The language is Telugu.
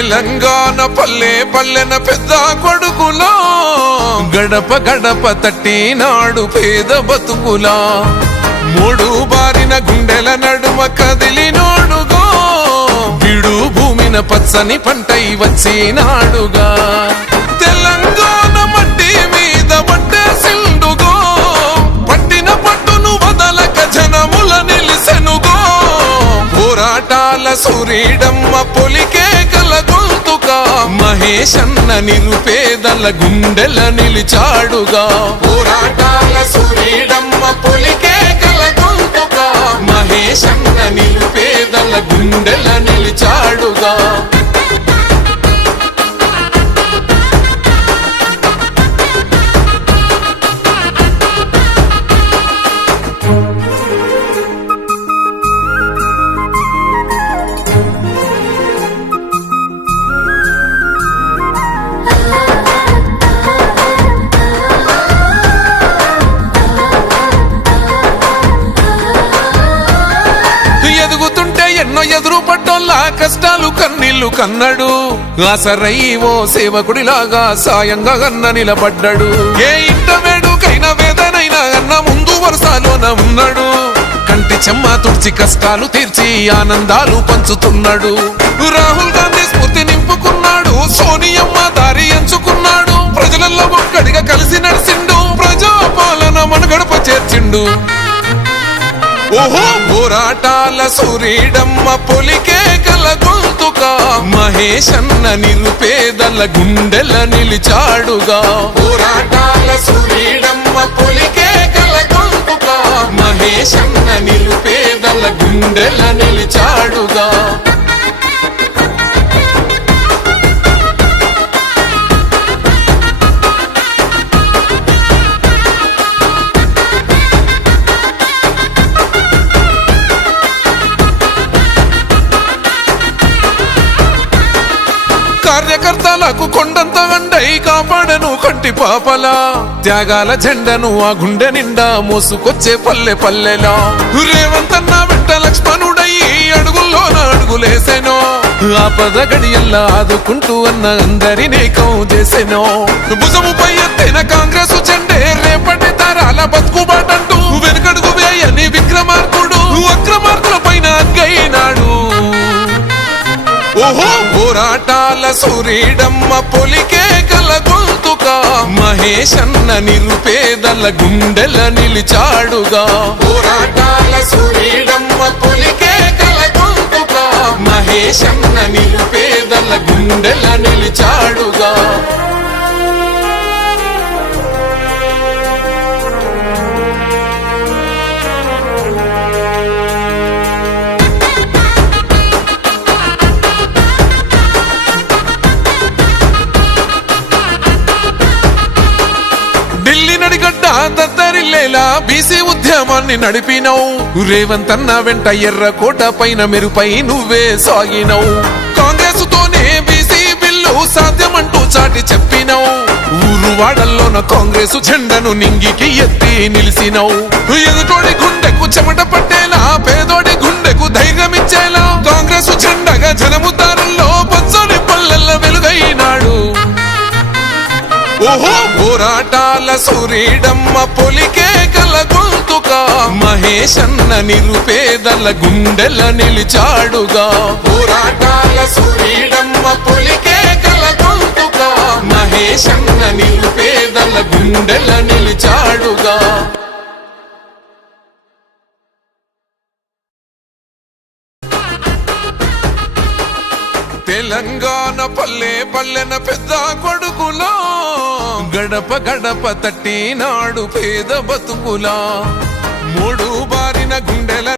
తెలంగాణ పల్లె పల్లెన పెద్ద కొడుకులా. గడప గడప తట్టినాడు పేద బతుకులా. మూడు బారిన గుండెల నడుమ కదిలినోడుగో విడు భూమిన పచ్చని పంటై వచ్చినాడుగా పోరాటాల సురీడమ్మ పొలికే కల గొంతుక. మహేషన్న నిరుపేదల గుండెల నిలిచాడుగా. పోరాటాల కష్టాలు కన్నీళ్ళు కన్నడు. ఆసరై ఓ సేవకుడిలాగా సాయంగా అన్న నిలబడ్డాడు. ఏ ఇంట వేడుకైనా వేదనైనా అన్న ముందు వరుసలోన ఉన్నాడు. కంటి చెమ్మ తుడిచి కష్టాలు తీర్చి ఆనందాలు పంచుతున్నాడు. రాహుల్ గాంధీ స్ఫూర్తి నింపుకున్నాడు. సోనియమ్మ దారి ఎంచుకున్నాడు. ప్రజలలో ఒక్కడిగా కలిసి నడిచిండు. ప్రజాపాలన మనుగడప చేర్చిండు. ఓహో! పోరాటాల సురీడమ్మ పొలికే కల గొంతుక మహేశన్న నిరుపేదల గుండెల నిలిచాడుగా. పోరాటాల సురీడమ్మ పొలికే కల గొంతుక మహేశన్న నిరుపేదల గుండెల నిలిచాడు. తలకు కొండంత వెండై కాపాడను కంటి పాపలా. త్యాగాల జెండను ఆ గుండె నిండా మోసుకొచ్చే పల్లె పల్లెలా. రేవంతన్న వెంట లక్ష్మణుడయి అడుగుల్లోన అడుగులేసెనో. ఆపద గడియల్లా ఆదుకుంటూ అన్న అందరినీ కౌ చేసెనో భుజముపై ఎత్తైన కాంగ్రెస్ జెండే రేపటి తరాల బతుకుబాటంటూ పోరాటాల సురీడమ్మ పొలికే కల గొంతుక. మహేశన్న నిరుపేదల గుండెల నిలిచాడుగా. పోరాటాల సురీడమ్మ పొలికే కల గొంతుక. మహేశన్న దద్దరిల్లేలా బీసీ ఉద్యమాన్ని నడిపినవు. రేవంతన్న వెంట ఎర్ర కోట పైన మెరుపై నువ్వే సాగినవు. కాంగ్రెస్ తోనే బీసీ బిల్లు సాధ్యమంటూ చాటి చెప్పినవు. ఊరు వాడల్లోన కాంగ్రెస్ జెండను నింగికి ఎత్తి నిలిసినవు. ఎదుటోడి గుండెకు చెమట పట్టే ఓహో! పోరాటాల సురీడమ్మ పొలికే కల గొంతుక మహేశన్న నిరుపేదల గుండెల నిలిచాడుగా. పోరాటాల సురీడమ్మ పొలికే కల గొంతుక మహేశన్న నిరుపేదల గుండెల నిలిచాడుగా. తెలంగాణ పల్లె పల్లెన పెద్ద కొడుకులా గడప గడప తట్టినాడు పేద బతుకులా. మూడు బారిన గుండెల